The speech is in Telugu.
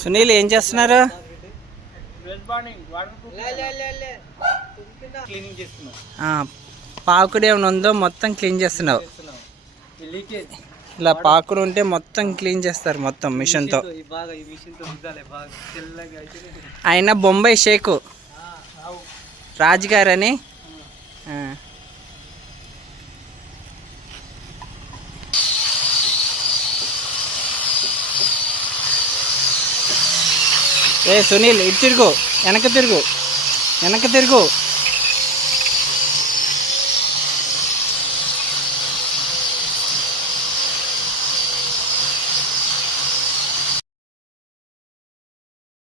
సునీల్ ఏం చేస్తున్నారు? పాకుడు ఏమైనా ఉందో మొత్తం క్లీన్ చేస్తున్నావు. ఇలా పాకుడు ఉంటే మొత్తం క్లీన్ చేస్తారు మొత్తం మిషన్తో. ఆయన బొంబాయి షేకు రాజుగారు అని. ఏ సునీల్ ఇటు తిరుగు, వెనక తిరుగు.